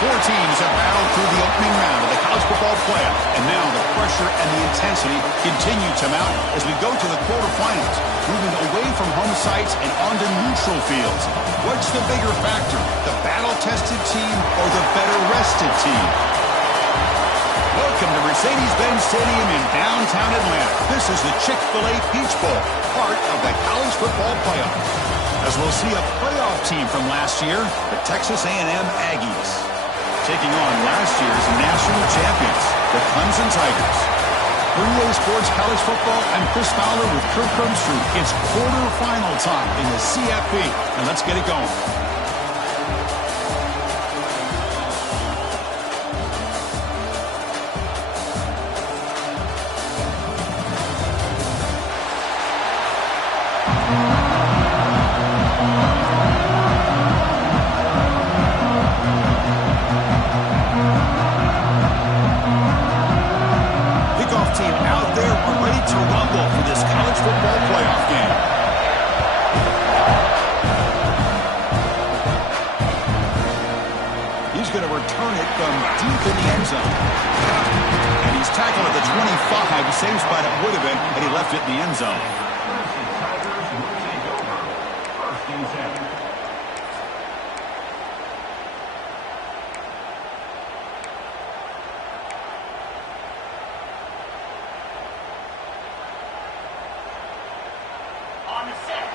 Four teams have battled through the opening round of the college football playoff, and now the pressure and the intensity continue to mount as we go to the quarterfinals, moving away from home sites and onto neutral fields. What's the bigger factor, the battle-tested team or the better-rested team? Welcome to Mercedes-Benz Stadium in downtown Atlanta. This is the Chick-fil-A Peach Bowl, part of the college football playoff. As we'll see a playoff team from last year, the Texas A&M Aggies, taking on last year's national champions, the Clemson Tigers. For EA Sports College Football, I'm Chris Fowler with Kirk Herbstreit. It's quarterfinal time in the CFP, and let's get it going. Same spot it would have been had he left it in the end zone. On the set.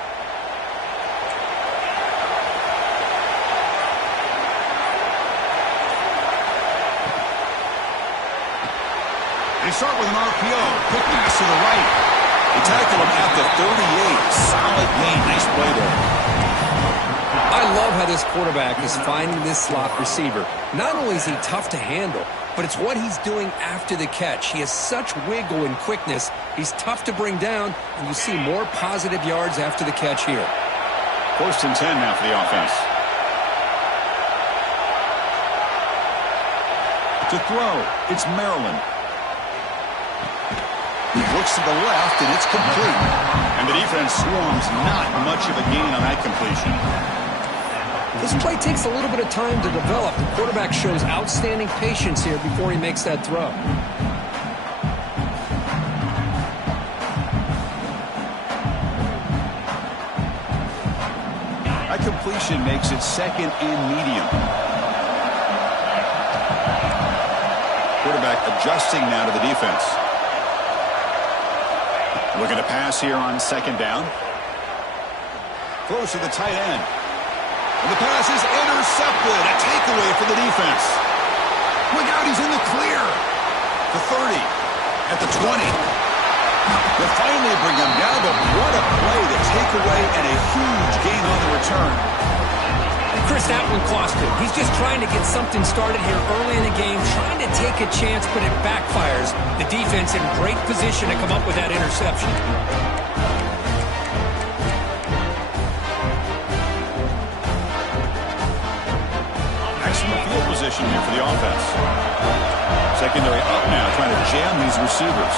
They start with an RPO. Quick pass to the right. They tackle him at the 38. Solid gain. Nice play there. I love how this quarterback is finding this slot receiver. Not only is he tough to handle, but it's what he's doing after the catch. He has such wiggle and quickness. He's tough to bring down, and you see more positive yards after the catch here. 1st and 10 now for the offense. To throw, it's Maryland. Looks to the left, and it's complete. And the defense swarms, not much of a gain on that completion. This play takes a little bit of time to develop. The quarterback shows outstanding patience here before he makes that throw. That completion makes it 2nd and medium. Quarterback adjusting now to the defense. Looking to pass here on 2nd down. Throws to the tight end. And the pass is intercepted. A takeaway for the defense. Look out, he's in the clear. The 30. At the 20. They'll finally bring him down, but what a play. The takeaway and a huge gain on the return. Chris, that one cost him. He's just trying to get something started here early in the game, trying to take a chance, but it backfires. The defense in great position to come up with that interception. Excellent field position here for the offense. Secondary up now, trying to jam these receivers.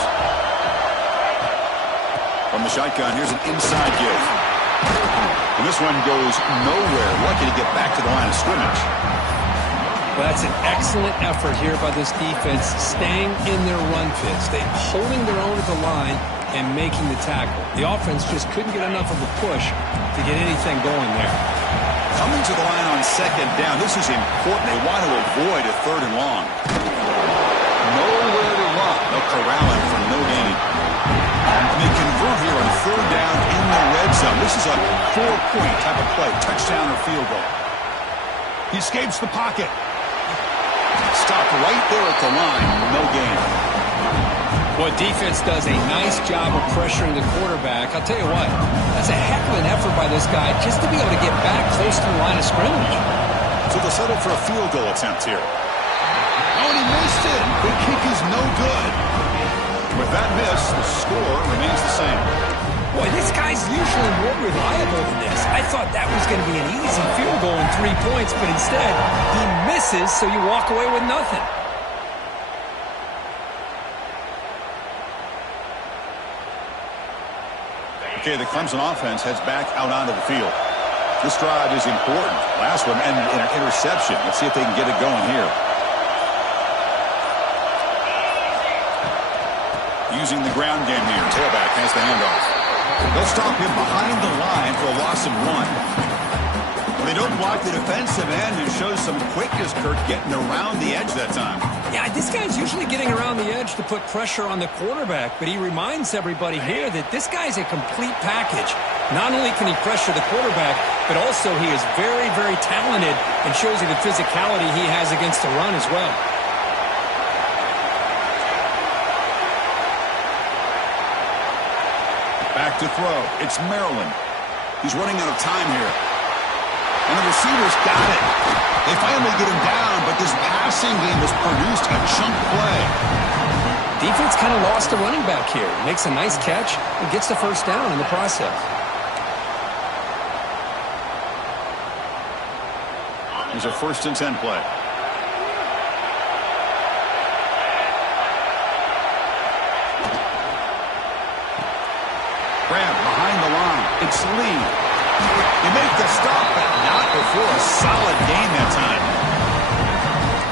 From the shotgun, here's an inside give. And this one goes nowhere. Lucky to get back to the line of scrimmage. Well, that's an excellent effort here by this defense, staying in their run fits. They're holding their own at the line and making the tackle. The offense just couldn't get enough of a push to get anything going there. Coming to the line on 2nd down. This is important. They want to avoid a 3rd and long. Nowhere to run. They'll corral him for no gain. And they convert here on 3rd down in the red zone. This is a 4-point type of play. Touchdown or field goal. He escapes the pocket. Stopped right there at the line. No gain. Well, defense does a nice job of pressuring the quarterback. I'll tell you what, that's a heck of an effort by this guy just to be able to get back close to the line of scrimmage. So they'll settle for a field goal attempt here. Oh, and he missed it. The kick is no good. With that miss, the score remains the same. Boy, this guy's usually more reliable than this. I thought that was going to be an easy field goal in 3 points, but instead, he misses, so you walk away with nothing. Okay, the Clemson offense heads back out onto the field. This drive is important. Last one ended in an interception. Let's see if they can get it going here. Using the ground game here. Tailback has the handoff. They'll stop him behind the line for a loss of 1. They don't block the defensive end and shows some quickness, Kurt, getting around the edge that time. Yeah, this guy's usually getting around the edge to put pressure on the quarterback, but he reminds everybody here that this guy's a complete package. Not only can he pressure the quarterback, but also he is very, very talented and shows you the physicality he has against the run as well. Back to throw. It's Maryland. He's running out of time here. And the receivers got it. They finally get him down, but this passing game has produced a chunk play. Defense kind of lost a running back here. Makes a nice catch and gets the first down in the process. Here's a 1st and 10 play. Grab behind the line. It's Lee. You make the stop, but not before a solid game that time.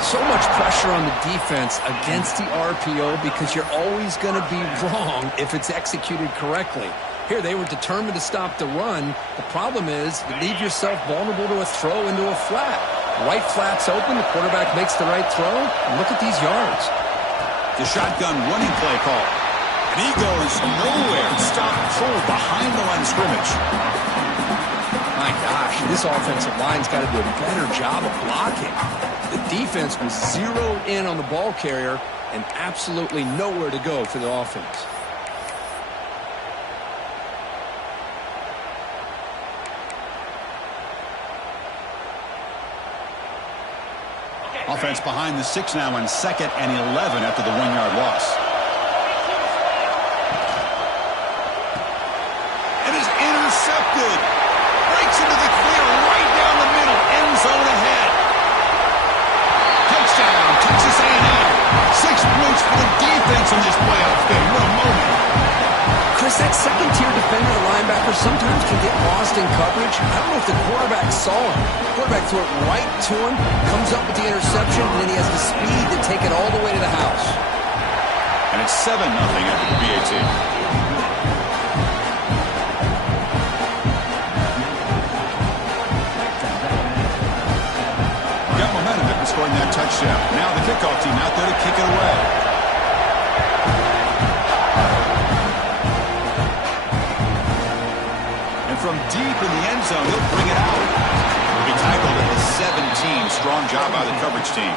So much pressure on the defense against the RPO because you're always going to be wrong if it's executed correctly. Here, they were determined to stop the run. The problem is you leave yourself vulnerable to a throw into a flat. Right flat's open, the quarterback makes the right throw, and look at these yards. The shotgun running play call. And he goes nowhere. Stop cold behind the line of scrimmage. My gosh, this offensive line's got to do a better job of blocking. The defense was zeroed in on the ball carrier and absolutely nowhere to go for the offense. Offense behind the 6 now on 2nd and 11 after the 1-yard loss. It is intercepted. Breaks into the clear right down the middle. End zone ahead. Touchdown, Texas A&M. 6 points for the defense in this playoff game. What a moment. Chris, that second-tier defender, the linebacker, sometimes can get lost in coverage. I don't know if the quarterback saw him. The quarterback threw it right to him, comes up with the interception, and then he has the speed to take it all the way to the house. And it's 7-0 after the BAT. Got momentum after scoring that touchdown. Now the kickoff team out there to kick it away. From deep in the end zone, he'll bring it out. He'll be tackled at the 17. Strong job by the coverage team.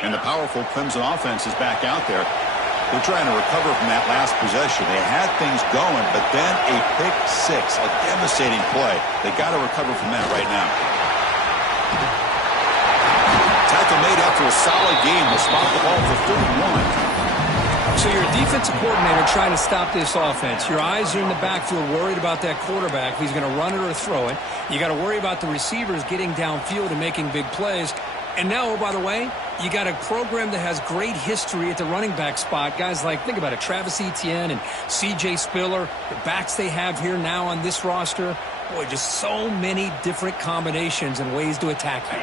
And the powerful Clemson offense is back out there. They're trying to recover from that last possession. They had things going, but then a pick 6, a devastating play. They got to recover from that right now. Tackle made after a solid game. Will spot the ball for 31. So you're a defensive coordinator trying to stop this offense. Your eyes are in the backfield worried about that quarterback. He's going to run it or throw it. You got to worry about the receivers getting downfield and making big plays. And now, oh, by the way, you got a program that has great history at the running back spot. Guys like, think about it, Travis Etienne and C.J. Spiller, the backs they have here now on this roster. Boy, just so many different combinations and ways to attack you.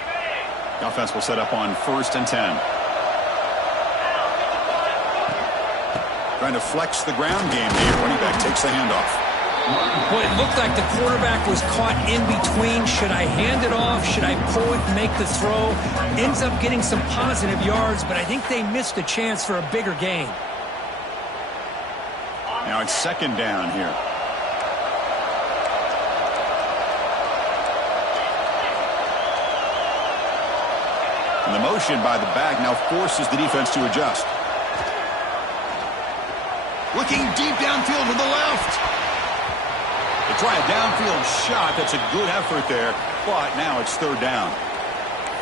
The offense will set up on 1st and 10. Trying to flex the ground game here. Running back takes the handoff. Well, it looked like the quarterback was caught in between. Should I hand it off? Should I pull it and make the throw? Ends up getting some positive yards, but I think they missed a chance for a bigger gain. Now it's 2nd down here. And the motion by the back now forces the defense to adjust. Looking deep downfield to the left. They try a downfield shot. That's a good effort there, but now it's 3rd down.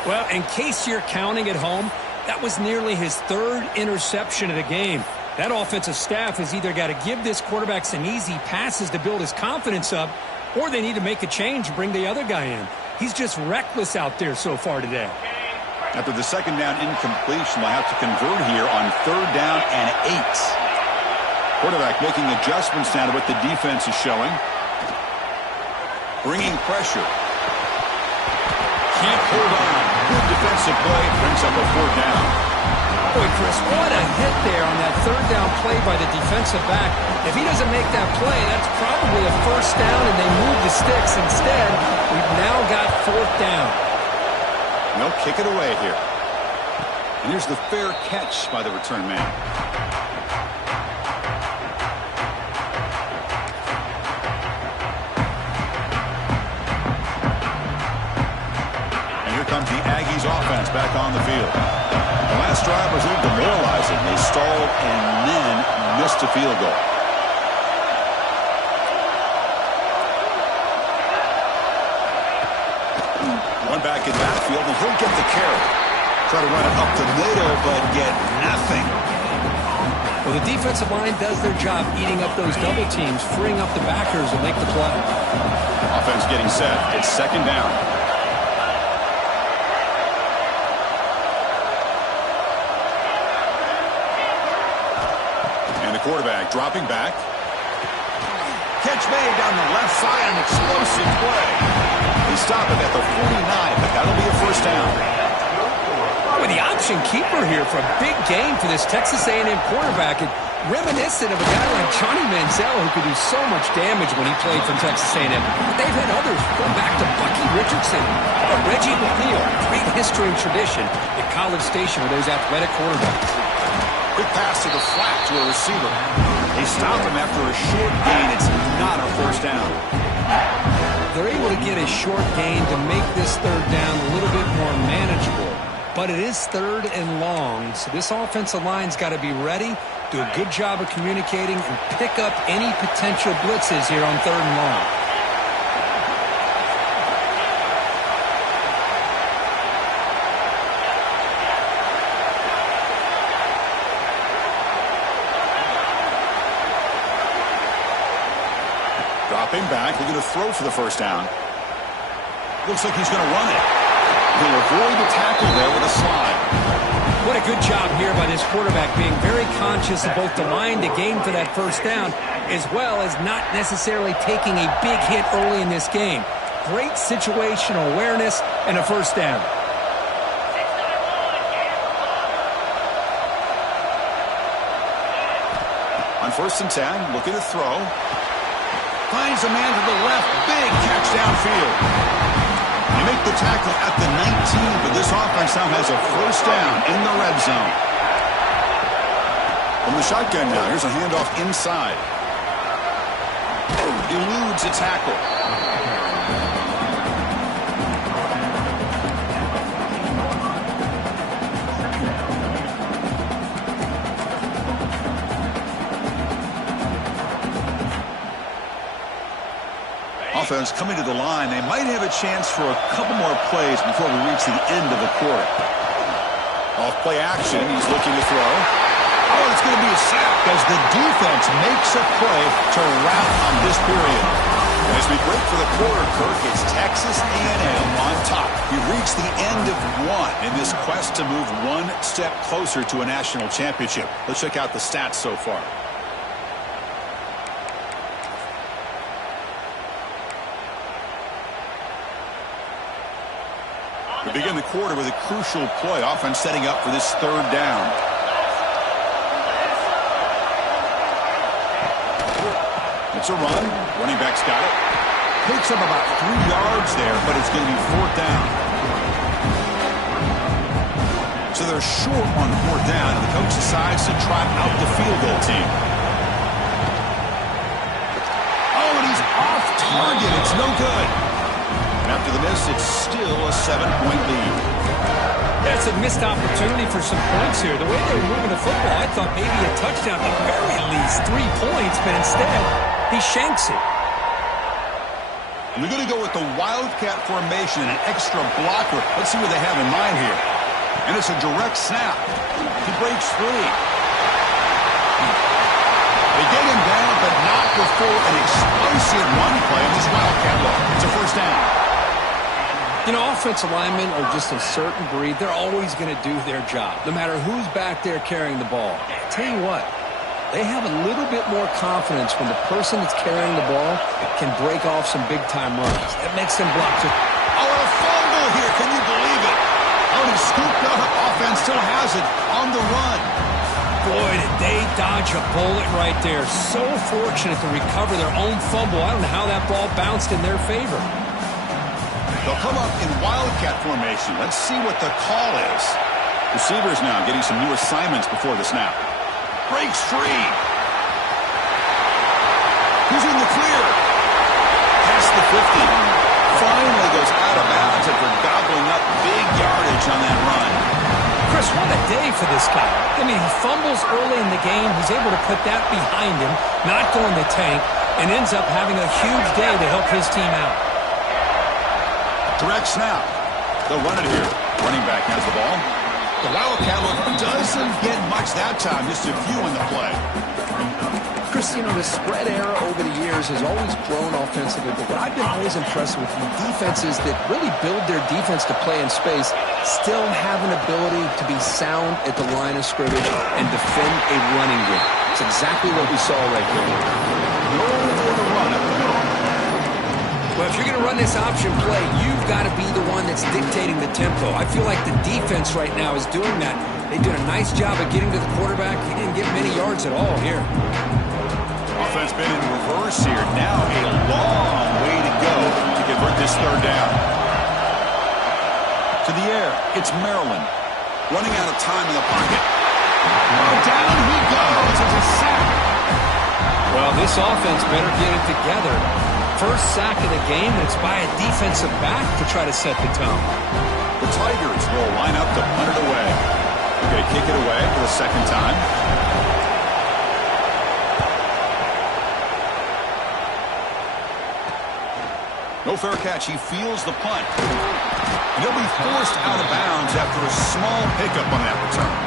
Well, in case you're counting at home, that was nearly his 3rd interception of the game. That offensive staff has either got to give this quarterback some easy passes to build his confidence up, or they need to make a change and bring the other guy in. He's just reckless out there so far today. After the second down incompletion, they'll have to convert here on 3rd down and 8. Quarterback making adjustments now to what the defense is showing. Bringing pressure. Can't hold on. Good defensive play. Brings up a 4th down. Boy, Chris, what a hit there on that 3rd down play by the defensive back. If he doesn't make that play, that's probably a 1st down, and they move the sticks. Instead, we've now got 4th down. They'll kick it away here. And here's the fair catch by the return man. And here comes the Aggies offense back on the field. The last drive was a little demoralizing. They stalled and then missed a field goal. One back in backfield, and he'll get the carry. Try to run it up the middle, but get nothing. Well, the defensive line does their job eating up those double teams, freeing up the backers and make the play. Offense getting set. It's 2nd down. And the quarterback dropping back. Catch made down the left side, an explosive play. They stop it at the 49, but that'll be a 1st down. With the option keeper here for a big game for this Texas A&M quarterback, and reminiscent of a guy like Johnny Manziel who could do so much damage when he played for Texas A&M. But they've had others going back to Bucky Richardson or Reggie McNeil. Great history and tradition at College Station with those athletic quarterbacks. Quick pass to the flat to a receiver. They stop him after a short gain. It's not a 1st down. They're able to get a short gain to make this 3rd down a little bit more manageable. But it is 3rd and long, so this offensive line's got to be ready, do a good job of communicating, and pick up any potential blitzes here on 3rd and long. Dropping back, looking to throw for the 1st down. Looks like he's going to run it. He'll avoid the tackle there with a slide. What a good job here by this quarterback, being very conscious of both the line to gain for that 1st down, as well as not necessarily taking a big hit early in this game. Great situational awareness and a 1st down. On 1st and 10, looking to throw. Finds a man to the left. Big catch downfield. They make the tackle at the 19, but this offense now has a 1st down in the red zone. From the shotgun now, here's a handoff inside. Eludes a tackle. Offense coming to the line. They might have a chance for a couple more plays before we reach the end of the quarter. Off play action. He's looking to throw. Oh, it's going to be a sack as the defense makes a play to wrap on this period. And as we break for the quarter, Kirk, it's Texas A&M on top. We reach the end of one in this quest to move one step closer to a national championship. Let's check out the stats so far. We begin the quarter with a crucial play. Offense setting up for this 3rd down. It's a run. Running back's got it. Picks up about 3 yards there, but it's going to be 4th down. So they're short on 4th down, and the coach decides to trot out the field goal team. Oh, and he's off target. It's no good. After the miss, it's still a 7-point lead. That's a missed opportunity for some points here. The way they were moving the football, I thought maybe a touchdown, at the very least 3 points, but instead, he shanks it. And they're going to go with the Wildcat formation and an extra blocker. Let's see what they have in mind here. And it's a direct snap. He breaks free. They get him down, but not before an explosive run play on this Wildcat look. It's a 1st down. You know, offensive linemen are just a certain breed. They're always going to do their job, no matter who's back there carrying the ball. I tell you what, they have a little bit more confidence when the person that's carrying the ball can break off some big-time runs. That makes them block too. Oh, a fumble here. Can you believe it? Already scooped up. Offense still has it on the run. Boy, did they dodge a bullet right there. So fortunate to recover their own fumble. I don't know how that ball bounced in their favor. They'll come up in wildcat formation. Let's see what the call is. Receivers now getting some new assignments before the snap. Breaks free. Who's in the clear? Past the 50. Finally goes out of bounds after gobbling up big yardage on that run. Chris, what a day for this guy. I mean, he fumbles early in the game. He's able to put that behind him, not go in the tank, and ends up having a huge day to help his team out. Direct snap. They'll run it here. Running back has the ball. The Wildcat look doesn't get much that time. Just a few in the play. Chris, you know, the spread era over the years has always grown offensively, but what I've been always impressed with defenses that really build their defense to play in space still have an ability to be sound at the line of scrimmage and defend a running game. It's exactly what we saw right here. Nowhere to run up the middle. Well, if you're going to run this option play, you've got to be the one that's dictating the tempo. I feel like the defense right now is doing that. They did a nice job of getting to the quarterback. He didn't get many yards at all here. Offense been in reverse here. Now a long way to go to convert this third down. To the air, it's Maryland. Running out of time in the pocket. Oh, down he goes. It's a sack. Well, this offense better get it together. First sack of the game, and it's by a defensive back to try to set the tone. The Tigers will line up to punt it away. They're going to kick it away for the second time. No fair catch. He feels the punt. And he'll be forced out of bounds after a small pickup on that return.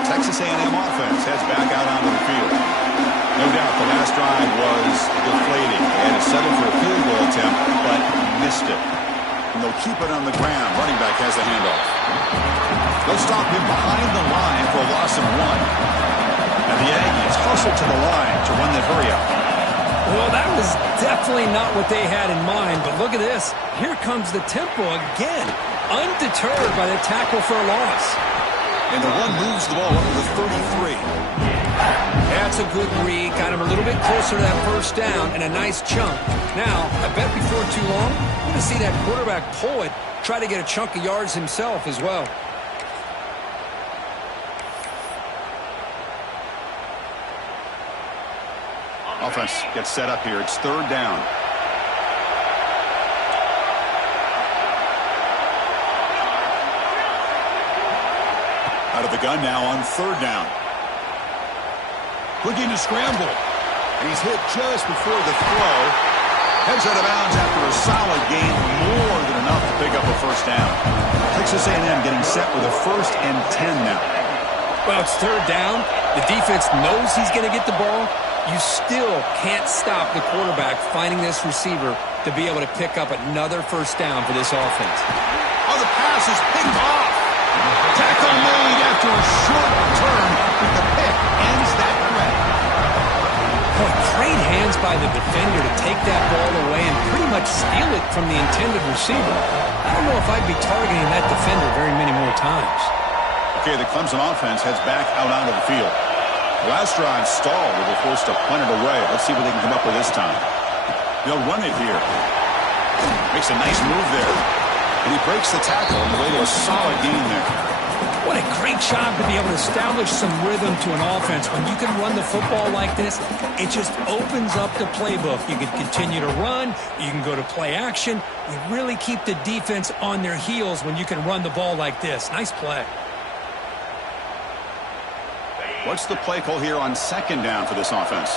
Texas A&M offense heads back out onto the field. No doubt the last drive was deflating. They had to settle for a field goal attempt, but missed it. And they'll keep it on the ground. Running back has the handoff. They'll stop him behind the line for a loss of 1. And the Aggies hustle to the line to run the hurry up. Well, that was definitely not what they had in mind, but look at this. Here comes the tempo again, undeterred by the tackle for a loss. And the run moves the ball up to the 33. That's a good read. Got him a little bit closer to that first down and a nice chunk. Now, I bet before too long, we're going to see that quarterback pull it, try to get a chunk of yards himself as well. Offense gets set up here. It's third down. Out of the gun now on third down. Looking to scramble. And he's hit just before the throw. Heads out of bounds after a solid gain. More than enough to pick up a first down. Texas A&M getting set with a 1st and 10 now. Well, it's third down. The defense knows he's going to get the ball. You still can't stop the quarterback finding this receiver to be able to pick up another first down for this offense. Oh, the pass is picked off. Tackle made after a short return, but the pick ends that threat. Boy, great hands by the defender to take that ball away and pretty much steal it from the intended receiver. I don't know if I'd be targeting that defender very many more times. Okay, the Clemson offense heads back out onto the field. Last drive stalled. They were forced to punt it away. Let's see what they can come up with this time. They'll run it here. Makes a nice move there. And he breaks the tackle on the way to a solid gain there. What a great job to be able to establish some rhythm to an offense. When you can run the football like this, it just opens up the playbook. You can continue to run. You can go to play action. You really keep the defense on their heels when you can run the ball like this. Nice play. What's the play call here on second down for this offense?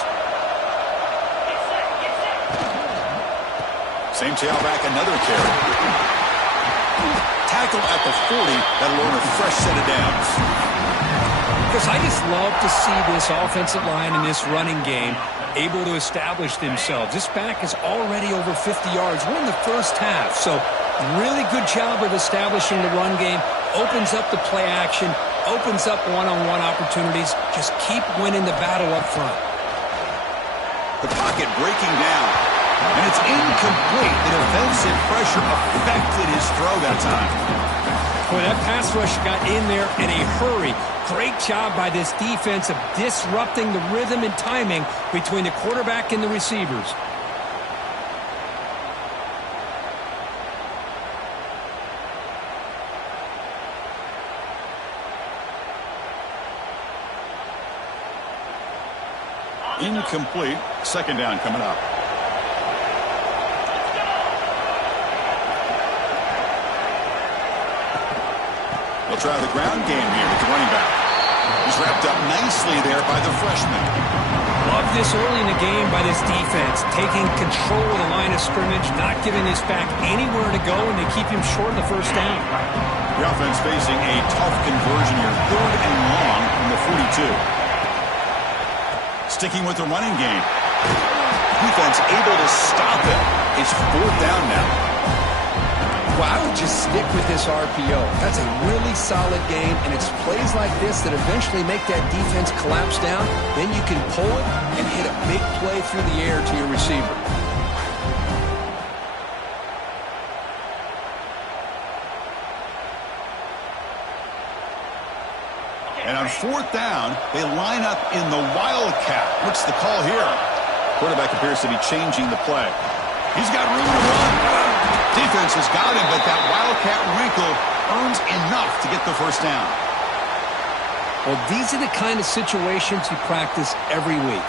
Same tailback, another carry. tackle at the 40. That'll earn a fresh set of downs. Because I just love to see this offensive line in this running game able to establish themselves. This back is already over 50 yards. We're in the first half, so really good job of establishing the run game. Opens up the play action, opens up one-on-one opportunities. Just keep winning the battle up front. The pocket breaking down, and it's incomplete. The defensive pressure affected his throw that time. Boy, that pass rush got in there in a hurry. Great job by this defense of disrupting the rhythm and timing between the quarterback and the receivers. Incomplete. Second down coming up. They'll try the ground game here with the running back. He's wrapped up nicely there by the freshman. Love this early in the game by this defense, taking control of the line of scrimmage, not giving this back anywhere to go, and they keep him short of the first down. The offense facing a tough conversion here, 3rd and long from the 42. Sticking with the running game. Defense able to stop it. It's 4th down now. Well, I would just stick with this RPO. That's a really solid game, and it's plays like this that eventually make that defense collapse down. Then you can pull it and hit a big play through the air to your receiver. And on 4th down, they line up in the Wildcat. What's the call here? Quarterback appears to be changing the play. He's got room to run. Defense has got him, but that Wildcat wrinkle earns enough to get the first down. Well, these are the kind of situations you practice every week.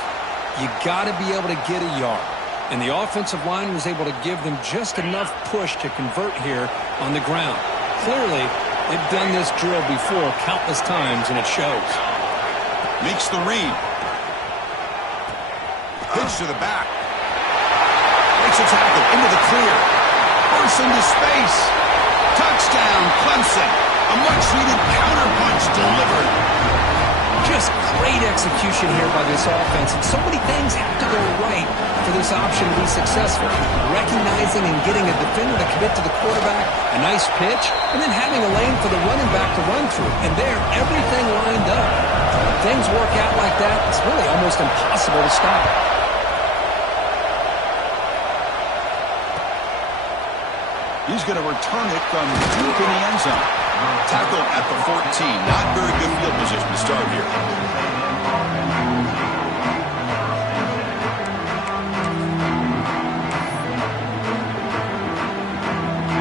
You got to be able to get a yard. And the offensive line was able to give them just enough push to convert here on the ground. Clearly, they've done this drill before countless times, and it shows. Makes the read. Pitch to the back. Makes a tackle into the clear. Bursts into space. Touchdown, Clemson. A much-needed counterpunch delivered. Just great execution here by this offense. And so many things have to go right for this option to be successful. Recognizing and getting a defender to commit to the quarterback, a nice pitch, and then having a lane for the running back to run through. And there, everything lined up. When things work out like that, it's really almost impossible to stop. He's going to return it from deep in the end zone. Tackle at the 14. Not very good field position to start here.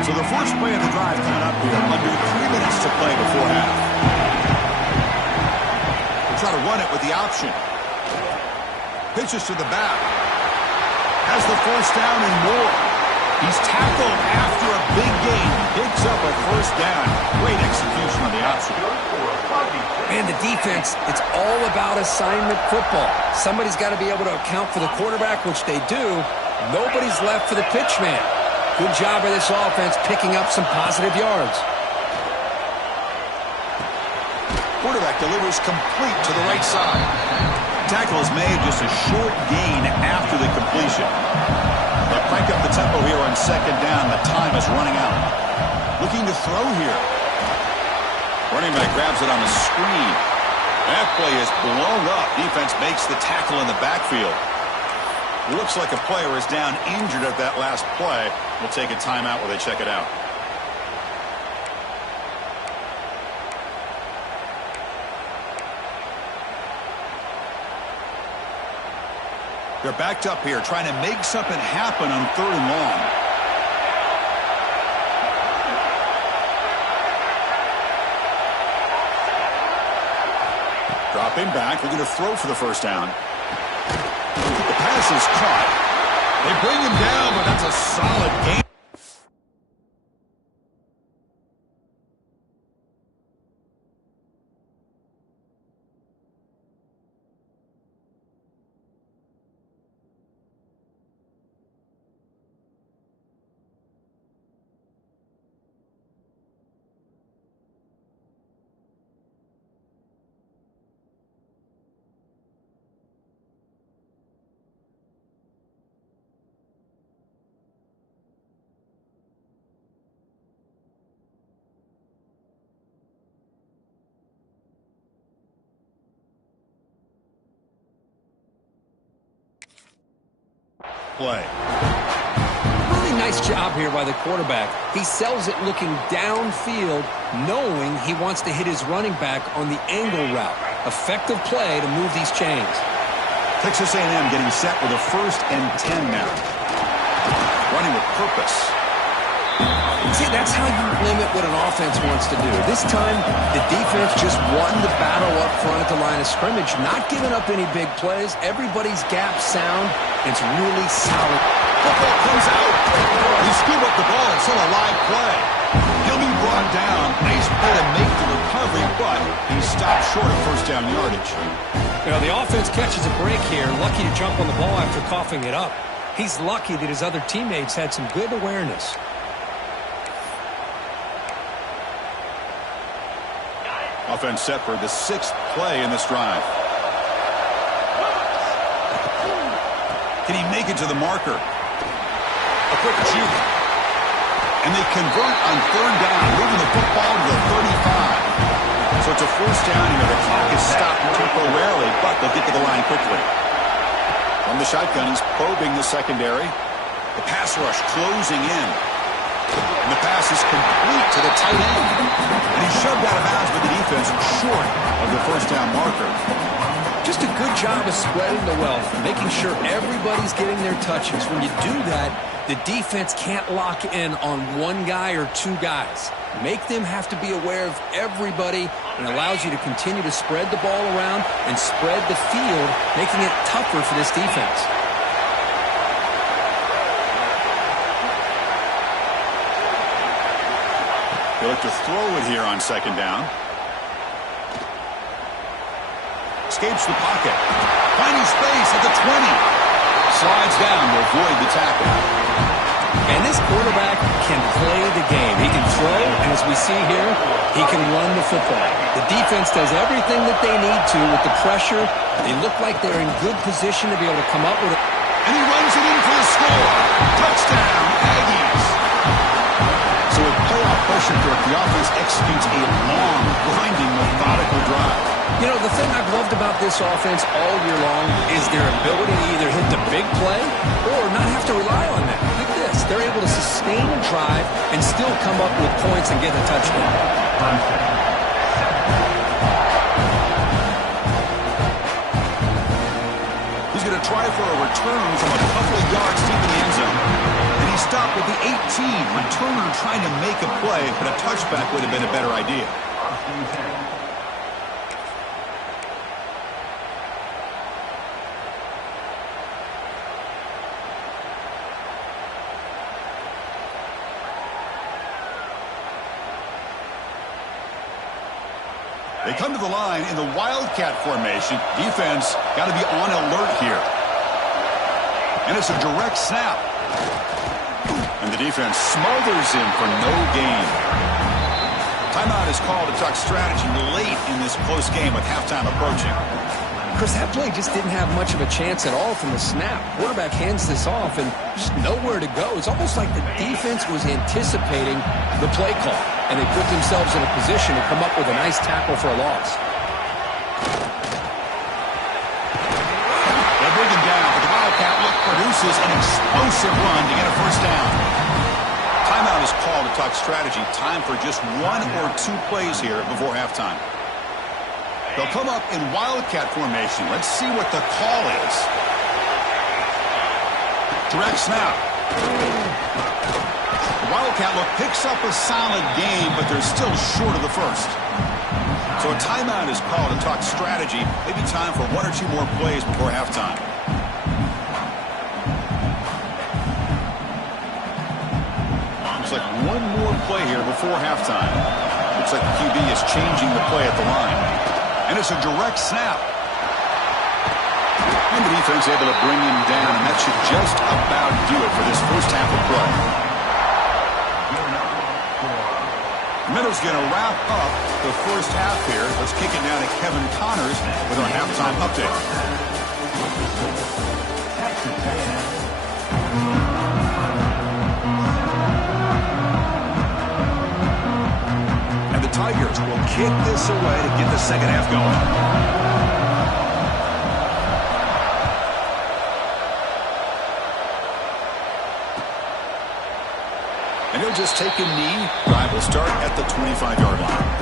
So the first play of the drive coming up here. Under 3 minutes to play before half. We'll try to run it with the option. Pitches to the back. Has the first down and more. He's tackled after a big gain. Picks up a first down. Great execution on the option. Man, the defense, it's all about assignment football. Somebody's got to be able to account for the quarterback, which they do. Nobody's left for the pitch man. Good job by this offense picking up some positive yards. Quarterback delivers complete to the right side. Tackle is made, just a short gain after the completion. They'll crank up the tempo here on 2nd down. The time is running out. Looking to throw here. Running back grabs it on the screen. That play is blown up. Defense makes the tackle in the backfield. Looks like a player is down injured at that last play. We'll take a timeout while they check it out. They're backed up here, trying to make something happen on 3rd and long. Dropping back, looking to throw for the first down. The pass is caught. They bring him down, but that's a solid game. play. Really nice job here by the quarterback. He sells it looking downfield, knowing he wants to hit his running back on the angle route. Effective play to move these chains. Texas A&M getting set with a 1st and 10 now. Running with purpose. See, that's how you limit what an offense wants to do. This time, the defense just won the battle up front at the line of scrimmage, not giving up any big plays. Everybody's gap sound. It's really solid. Football comes out. He scoop up the ball. It's still a live play. He'll be brought down. Nice play to make the recovery, but he stopped short of 1st down yardage. You know, the offense catches a break here. Lucky to jump on the ball after coughing it up. He's lucky that his other teammates had some good awareness. Offense set for the 6th play in this drive. Can he make it to the marker? A quick juke. And they convert on 3rd down, moving the football to the 35. So it's a 1st down here. The clock is stopped temporarily, but they'll get to the line quickly. From the shotgun, he's probing the secondary. The pass rush closing in. And the pass is complete to the tight end. And he's shoved out of bounds by the defense short of the 1st down marker. Just a good job of spreading the wealth, making sure everybody's getting their touches. When you do that, the defense can't lock in on one guy or 2 guys. Make them have to be aware of everybody, and allows you to continue to spread the ball around and spread the field, making it tougher for this defense. They look to throw it here on 2nd down. Escapes the pocket. Finding space at the 20. Slides down to avoid the tackle. And this quarterback can play the game. He can throw, and as we see here, he can run the football. The defense does everything that they need to with the pressure. They look like they're in good position to be able to come up with it. And he runs it in for the score. Touchdown, Aggies. So with playoff pressure here, the offense executes a long, grinding, methodical drive. You know, the thing I've loved about this offense all year long is their ability to either hit the big play or not have to rely on that. Look at this. They're able to sustain a drive and still come up with points and get a touchdown. He's going to try for a return from a couple of yards deep in the end zone. And he stopped with the 18. Returner trying to make a play, but a touchback would have been a better idea. They come to the line in the Wildcat formation. Defense got to be on alert here. And it's a direct snap. And the defense smothers him for no gain. Timeout is called to talk strategy late in this close game with halftime approaching. Chris, that play just didn't have much of a chance at all from the snap. Quarterback hands this off and just nowhere to go. It's almost like the defense was anticipating the play call, and they put themselves in a position to come up with a nice tackle for a loss. They'll bring him down, but the Wildcat look produces an explosive run to get a 1st down. Timeout is called to talk strategy. Time for just 1 or 2 plays here before halftime. They'll come up in Wildcat formation. Let's see what the call is. Direct snap. The Wildcat look picks up a solid gain, but they're still short of the 1st. So a timeout is called to talk strategy. Maybe time for 1 or 2 more plays before halftime. Looks like 1 more play here before halftime. Looks like the QB is changing the play at the line. And it's a direct snap. And the defense able to bring him down, and that should just about do it for this 1st half of play. Middle's going to wrap up the 1st half here. Let's kick it down to Kevin Connors with our halftime update. Tigers will kick this away to get the 2nd half going. he'll just take a knee. Drive will start at the 25-yard line.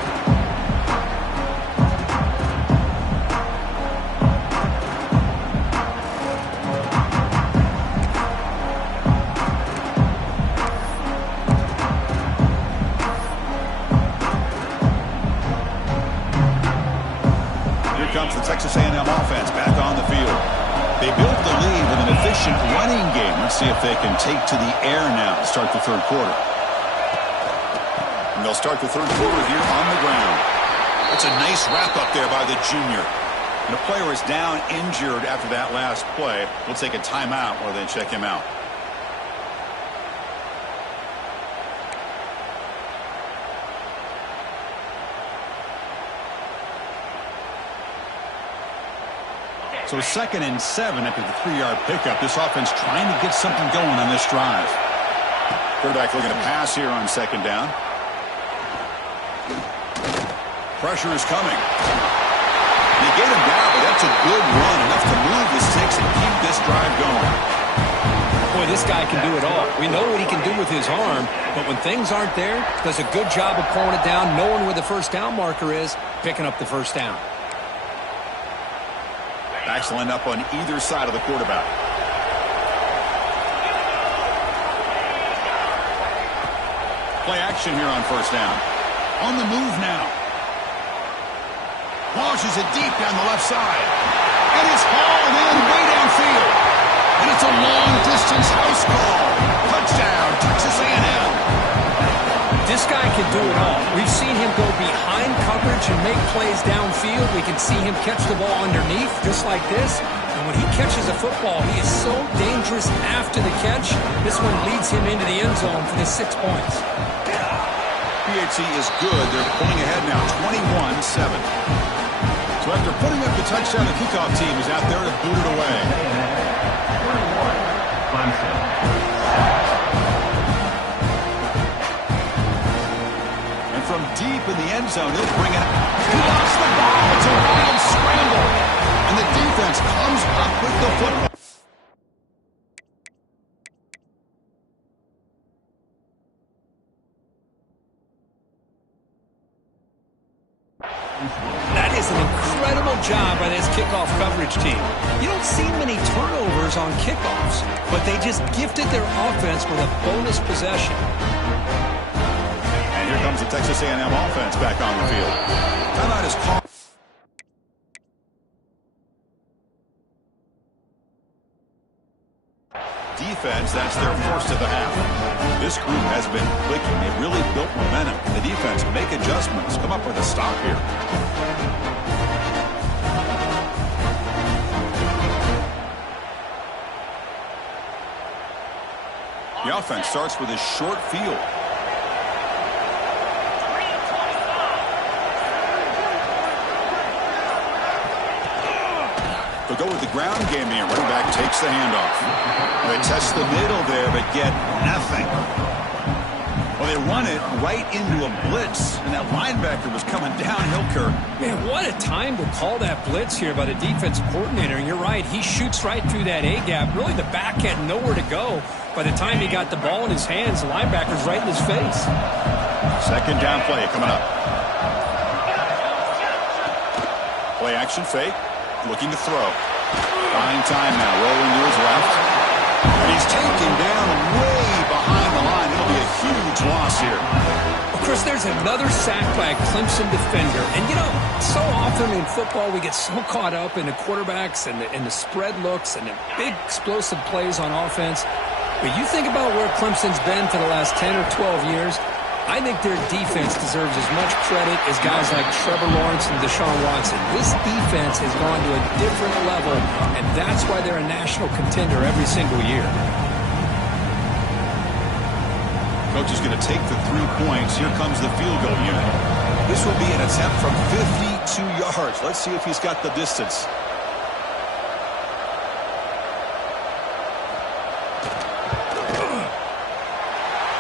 Comes the Texas A&M offense back on the field. They built the lead with an efficient running game. Let's see if they can take to the air now to start the third quarter. And they'll start the third quarter here on the ground. That's a nice wrap up there by the junior. And the player is down injured after that last play. We'll take a timeout while they check him out. So 2nd and 7 after the 3-yard pickup. This offense trying to get something going on this drive. Quarterback looking to pass here on 2nd down. Pressure is coming. They get him down, but that's a good run. Enough to move the sticks and keep this drive going. Boy, this guy can do it all. We know what he can do with his arm, but when things aren't there, does a good job of pulling it down, knowing where the first down marker is, picking up the first down. Backs line up on either side of the quarterback. Play action here on 1st down. On the move now. Launches it deep down the left side. And it's hauled in way downfield. And it's a long-distance house call. Touchdown, Texas A&M. This guy can do it all. We've seen him go behind coverage and make plays downfield. We can see him catch the ball underneath, just like this. And when he catches a football, he is so dangerous after the catch. This one leads him into the end zone for the 6 points. PHC is good. They're pulling ahead now, 21-7. So after putting up the touchdown, the kickoff team is out there to boot it away. Clemson. From deep in the end zone, he'll bring it. He lost the ball. It's a wild scramble. And the defense comes up with the football. That is an incredible job by this kickoff coverage team. You don't see many turnovers on kickoffs, but they just gifted their offense with a bonus possession. Here comes the Texas A&M offense back on the field. Timeout is called. Defense, that's their first of the half. This group has been clicking. They've really built momentum. The defense make adjustments. Come up with a stop here. The offense starts with a short field. They'll go with the ground game here. Running back takes the handoff. They test the middle there, but get nothing. Well, they run it right into a blitz, and that linebacker was coming downhill, Kirk. Man, what a time to call that blitz here by the defensive coordinator. And you're right, he shoots right through that A-gap. Really, the back had nowhere to go. By the time he got the ball in his hands, the linebacker's right in his face. 2nd down play coming up. Play action fake. Looking to throw. Fine time now. Rolling to his left. And he's taken down way behind the line. It'll be a huge loss here. Of course, there's another sack by a Clemson defender. And, you know, so often in football we get so caught up in the quarterbacks and the spread looks and the big explosive plays on offense. But you think about where Clemson's been for the last 10 or 12 years, I think their defense deserves as much credit as guys like Trevor Lawrence and Deshaun Watson. This defense has gone to a different level, and that's why they're a national contender every single year. Coach is going to take the 3 points. Here comes the field goal unit. This will be an attempt from 52 yards. Let's see if he's got the distance.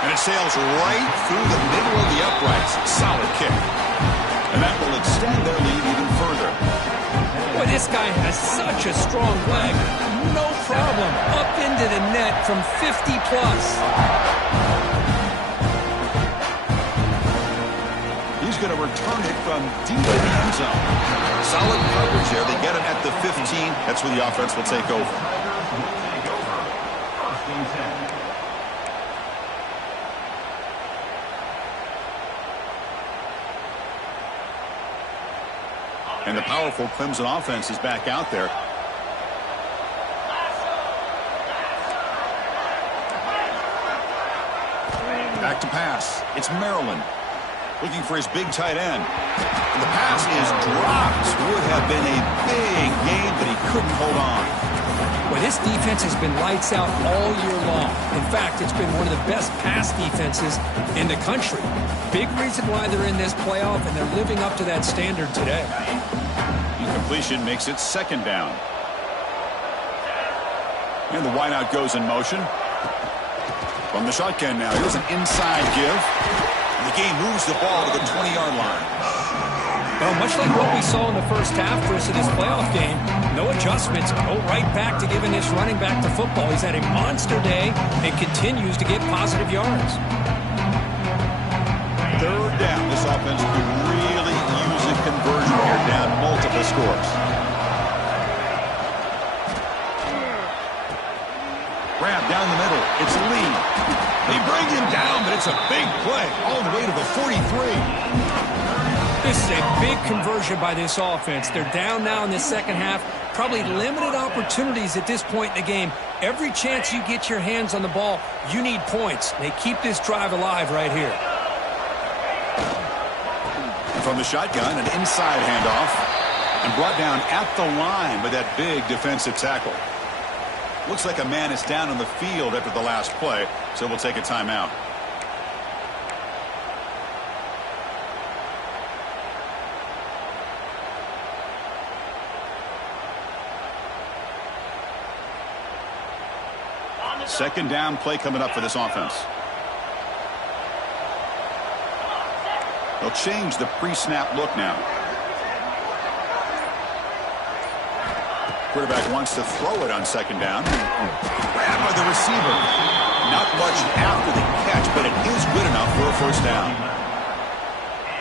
And it sails right through the middle of the uprights. Solid kick. And that will extend their lead even further. Boy, this guy has such a strong leg. No problem. Up into the net from 50 plus. going to return it from deep in the end zone. Solid coverage there. They get it at the 15. That's where the offense will take over. And the powerful Clemson offense is back out there. Back to pass. It's Maryland looking for his big tight end. And the pass is dropped. Would have been a big game, but he couldn't hold on. Well, this defense has been lights out all year long. In fact, it's been one of the best pass defenses in the country. Big reason why they're in this playoff, and they're living up to that standard today. Incompletion makes it second down. And the wideout goes in motion. From the shotgun now, here's an inside give. And the game moves the ball to the 20-yard line. Well, much like what we saw in the first half versus this playoff game, no adjustments. Go right back to giving this running back to football. He's had a monster day and continues to get positive yards. Third down. This offense could really use a conversion here, down multiple scores. Grab down the middle. It's Lee. They bring him down, but it's a big play all the way to the 43. This is a big conversion by this offense. They're down now in the second half. Probably limited opportunities at this point in the game. Every chance you get your hands on the ball, you need points. They keep this drive alive right here. From the shotgun, an inside handoff. And brought down at the line with that big defensive tackle. Looks like a man is down on the field after the last play, so we'll take a timeout. Second down play coming up for this offense. They'll change the pre-snap look now. Quarterback wants to throw it on second down. Grabbed by the receiver. Not much after the catch, but it is good enough for a first down.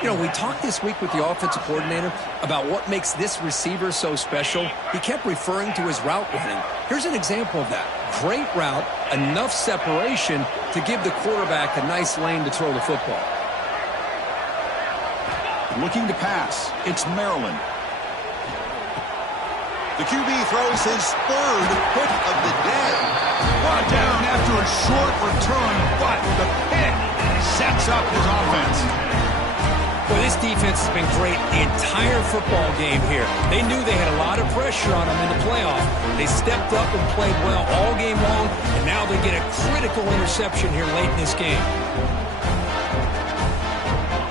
You know, we talked this week with the offensive coordinator about what makes this receiver so special. He kept referring to his route running. Here's an example of that. Great route, enough separation to give the quarterback a nice lane to throw the football. Looking to pass. It's Maryland. The QB throws his third pick of the day. Brought down after a short return, but the pick sets up his offense. Well, this defense has been great the entire football game here. They knew they had a lot of pressure on them in the playoff. They stepped up and played well all game long, and now they get a critical interception here late in this game.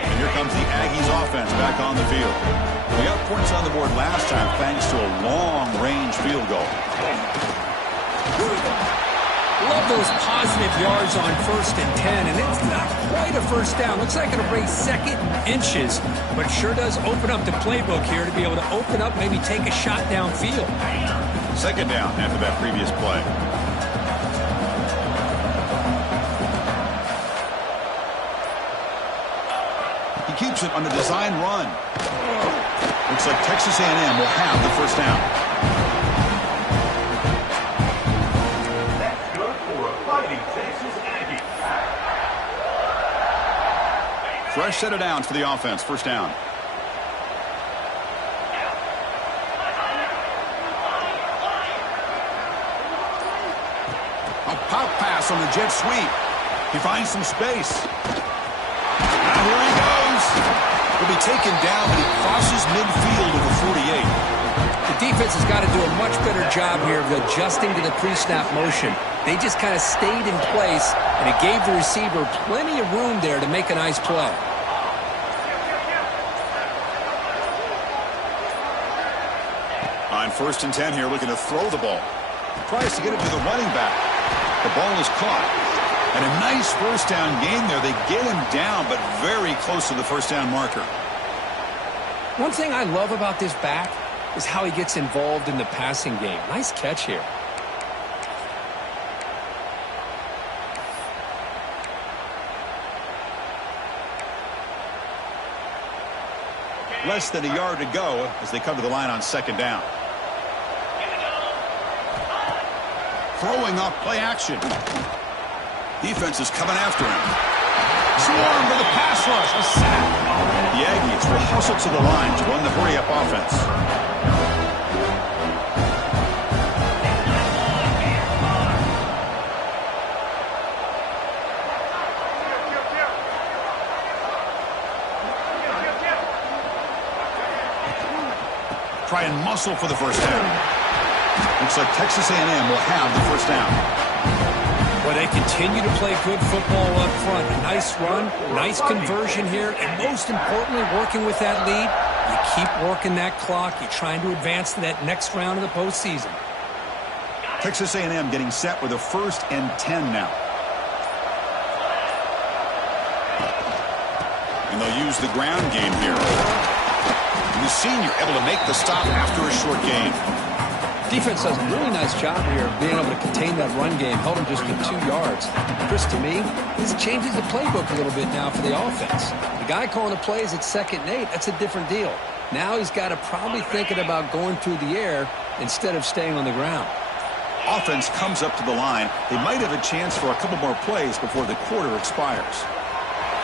And here comes the Aggies offense back on the field. We got points on the board last time thanks to a long-range field goal. Love those positive yards on 1st and 10, and it's not quite a first down. Looks like it'll bring second inches, but it sure does open up the playbook here to be able to open up, maybe take a shot downfield. Second down after that previous play. He keeps it on the design run. Looks like Texas A&M will have the first down. Fresh set of downs for the offense. First down. A pop pass on the jet sweep. He finds some space. Now here he goes. Will be taken down, but he crosses midfield of the 48. The defense has got to do a much better job here of adjusting to the pre-snap motion. They just kind of stayed in place, and it gave the receiver plenty of room there to make a nice play. On 1st and 10 here, looking to throw the ball. Tries to get it to the running back. The ball is caught. And a nice first down game there. They get him down, but very close to the first down marker. One thing I love about this back is how he gets involved in the passing game. Nice catch here. Less than a yard to go as they come to the line on second down. Throwing off play action. Defense is coming after him. Swarm with a pass rush. A sack. The Aggies will hustle to the line to run the hurry-up offense. Try and muscle for the first down. Looks like Texas A&M will have the first down. Well, they continue to play good football up front. A nice run, nice conversion here, and most importantly, working with that lead, you keep working that clock. You're trying to advance to that next round of the postseason. Texas A&M getting set with a 1st and 10 now. And they'll use the ground game here. And the senior able to make the stop after a short gain. Defense does a really nice job here being able to contain that run game. Held him just to 2 yards. Chris, to me, this changes the playbook a little bit now for the offense. The guy calling the plays at 2nd and 8, that's a different deal. Now he's got to probably thinking about going through the air instead of staying on the ground. Offense comes up to the line. They might have a chance for a couple more plays before the quarter expires.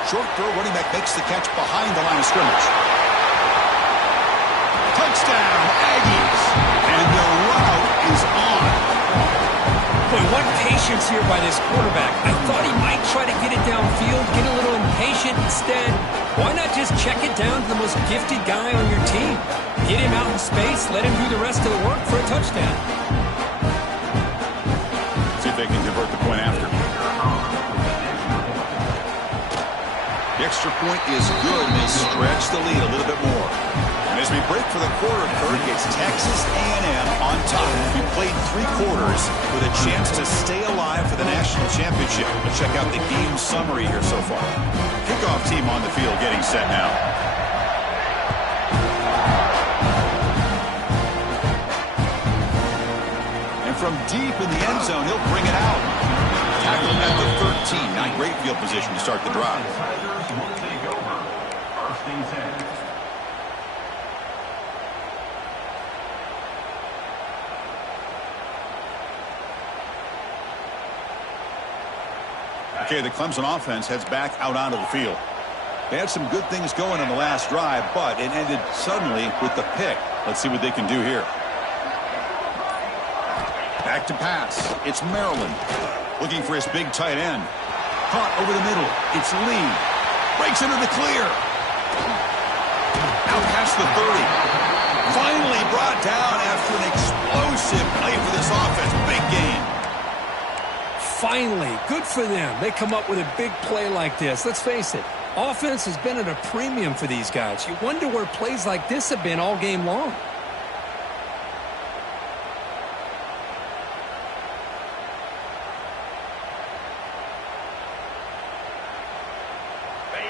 Short throw, running back makes the catch behind the line of scrimmage. Touchdown, Aggies. And the route is on. Boy, what patience here by this quarterback. I thought he might try to get it downfield, get a little impatient. Instead, why not just check it down to the most gifted guy on your team? Get him out in space, let him do the rest of the work for a touchdown. See if they can convert the point after. The extra point is good, and they stretch the lead a little bit more. And as we break for the quarter, Kirk, it's Texas A&M on top. We played 3 quarters with a chance to stay alive for the national championship. Let's check out the game summary here so far. Kickoff team on the field getting set now. And from deep in the end zone, he'll bring it out. Tackled at the 13. Not great field position to start the drive. Okay, the Clemson offense heads back out onto the field. They had some good things going in the last drive, but it ended suddenly with the pick. Let's see what they can do here. Back to pass. It's Maryland. Looking for his big tight end. Caught over the middle. It's Lee. Breaks into the clear. Out past the 30. Finally brought down after an explosive play for this offense. Big game. Finally, good for them. They come up with a big play like this. Let's face it, offense has been at a premium for these guys. You wonder where plays like this have been all game long.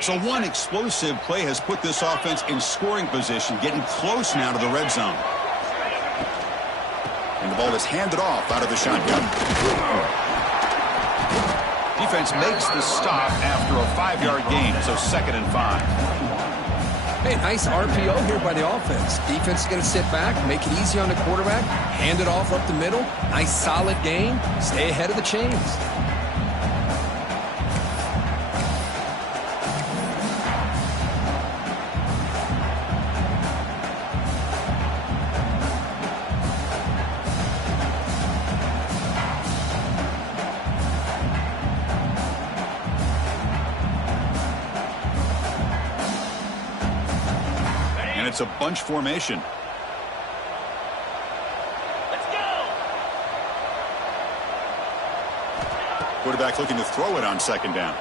So one explosive play has put this offense in scoring position, getting close now to the red zone. And the ball is handed off out of the shotgun. Defense makes the stop after a 5-yard gain, so 2nd and 5. Hey, nice RPO here by the offense. Defense is going to sit back, make it easy on the quarterback, hand it off up the middle. Nice solid gain. Stay ahead of the chains. It's a bunch formation. Let's go. Quarterback looking to throw it on 2nd down.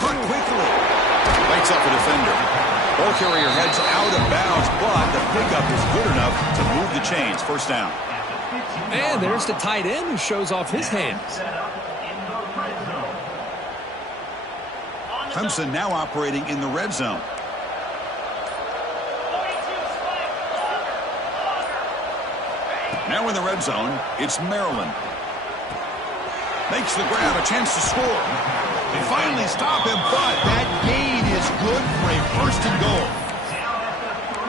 Caught quickly. Lights up a defender. Ball carrier heads out of bounds, but the pickup is good enough to move the chains. 1st down. And there's the tight end who shows off his hands. Clemson now operating in the red zone. Now in the red zone, it's Maryland. Makes the grab, a chance to score. They finally stop him, but that gain is good for a 1st and goal.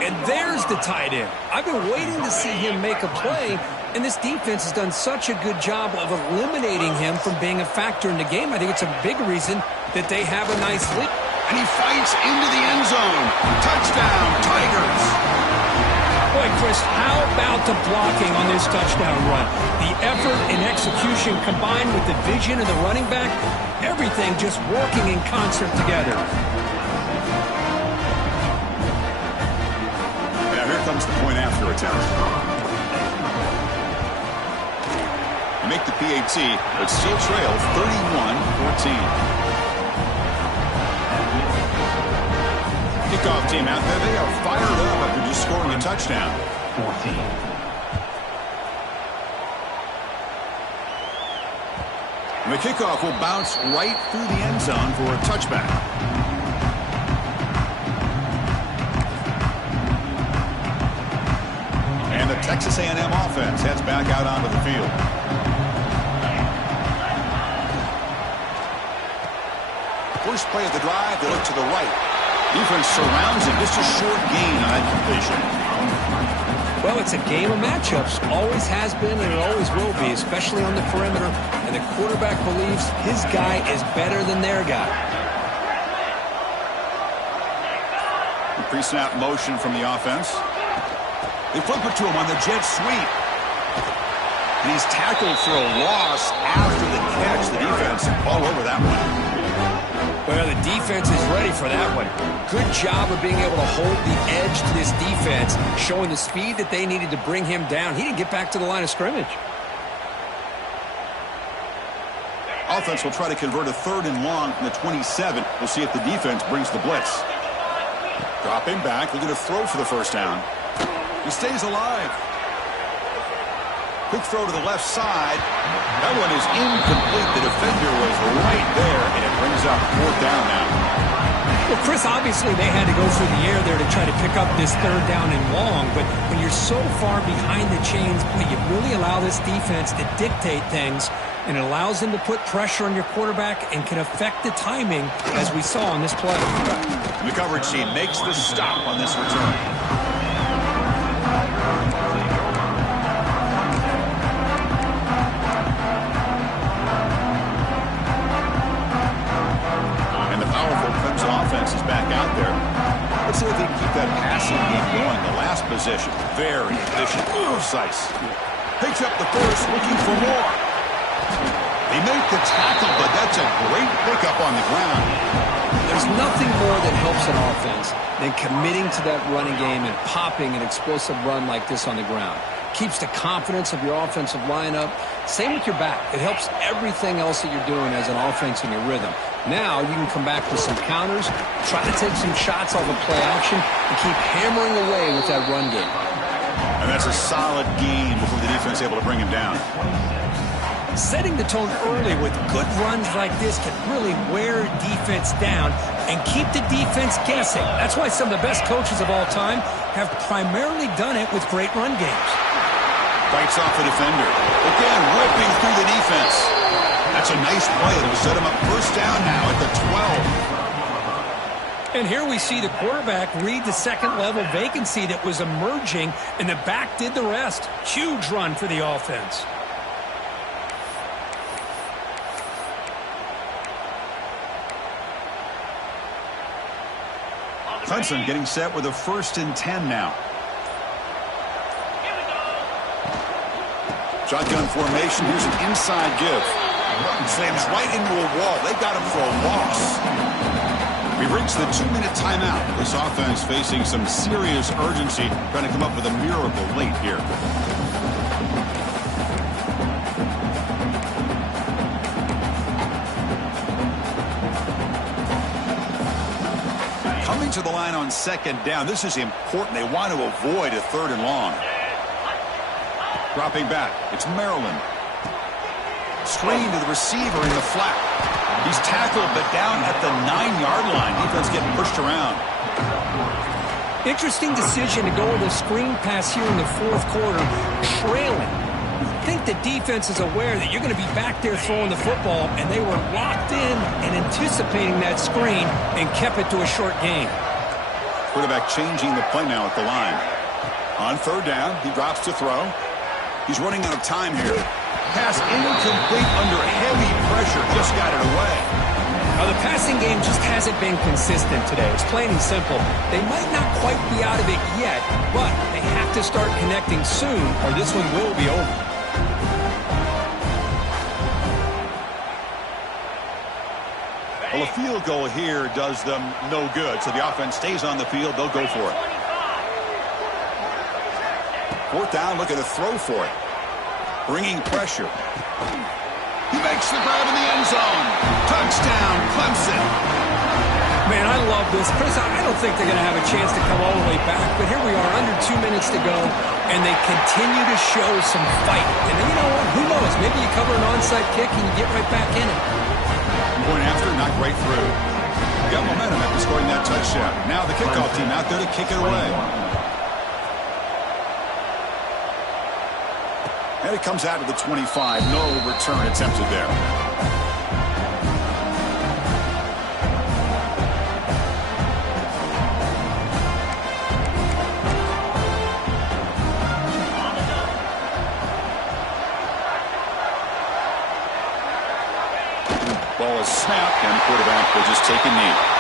And there's the tight end. I've been waiting to see him make a play, and this defense has done such a good job of eliminating him from being a factor in the game. I think it's a big reason that they have a nice lead. And he fights into the end zone. Touchdown, Tigers. Boy, Chris, how about the blocking on this touchdown run? The effort and execution combined with the vision of the running back, everything just working in concert together. Now here comes the point after attempt. They make the PAT, but still trail 31-14. Kickoff team out there, they are fired up after just scoring a touchdown. 14. And the kickoff will bounce right through the end zone for a touchback. And the Texas A&M offense heads back out onto the field. First play of the drive, they look to the right. Defense surrounds him. Just a short gain on that completion. Well, it's a game of matchups. Always has been and it always will be, especially on the perimeter. And the quarterback believes his guy is better than their guy. The pre-snap motion from the offense. They flip it to him on the jet sweep. And he's tackled for a loss after the catch. The defense all over that one. Well, the defense is ready for that one. Good job of being able to hold the edge to this defense, showing the speed that they needed to bring him down. He didn't get back to the line of scrimmage. Offense will try to convert a 3rd and long from the 27. We'll see if the defense brings the blitz. Dropping back, looking to throw for the first down. He stays alive. Quick throw to the left side. That one is incomplete. The defender was right there, and it brings up 4th down now. Well, Chris, obviously they had to go through the air there to try to pick up this 3rd down and long, but when you're so far behind the chains, boy, you really allow this defense to dictate things, and it allows them to put pressure on your quarterback and can affect the timing, as we saw on this play. And the coverage team makes the stop on this return. Offense is back out there. Let's see if they can keep that passing game going. The last possession, very efficient, precise. Picks up the first, looking for more. They make the tackle, but that's a great pickup on the ground. There's nothing more that helps an offense than committing to that running game and popping an explosive run like this on the ground. Keeps the confidence of your offensive lineup. Same with your back. It helps everything else that you're doing as an offense in your rhythm. Now you can come back with some counters, try to take some shots off of play action, and keep hammering away with that run game. And that's a solid game before the defense is able to bring him down. Setting the tone early with good runs like this can really wear defense down and keep the defense guessing. That's why some of the best coaches of all time have primarily done it with great run games. Fights off a defender. Again, ripping through the defense. That's a nice play. It'll set him up 1st down now at the 12. And here we see the quarterback read the 2nd-level vacancy that was emerging, and the back did the rest. Huge run for the offense. Clemson getting set with a 1st and 10 now. Shotgun formation. Here's an inside give. Slams right into a wall. They got him for a loss. We've reached the 2-minute timeout. This offense facing some serious urgency, trying to come up with a miracle late here. Coming to the line on 2nd down. This is important. They want to avoid a 3rd and long. Dropping back. It's Maryland. Screen to the receiver in the flat. He's tackled, but down at the 9-yard line. Defense getting pushed around. Interesting decision to go with a screen pass here in the 4th quarter, trailing. I think the defense is aware that you're going to be back there throwing the football, and they were locked in and anticipating that screen and kept it to a short gain. Quarterback changing the play now at the line. On third down, he drops to throw. He's running out of time here. Pass incomplete under heavy pressure. Just got it away. Now, the passing game just hasn't been consistent today. It's plain and simple. They might not quite be out of it yet, but they have to start connecting soon or this one will be over. Well, a field goal here does them no good. So the offense stays on the field. They'll go for it. Fourth down, looking to throw for it. Bringing pressure. He makes the grab in the end zone. Touchdown, Clemson. Man, I love this. Chris, I don't think they're going to have a chance to come all the way back, but here we are, under 2 minutes to go, and they continue to show some fight. And then, you know what? Who knows? Maybe you cover an onside kick and you get right back in it. Point after, not right through. Got momentum after scoring that touchdown. Now the kickoff team out there to kick it away. And it comes out of the 25. No return attempted there. Ball is snapped, and the quarterback will just take a knee.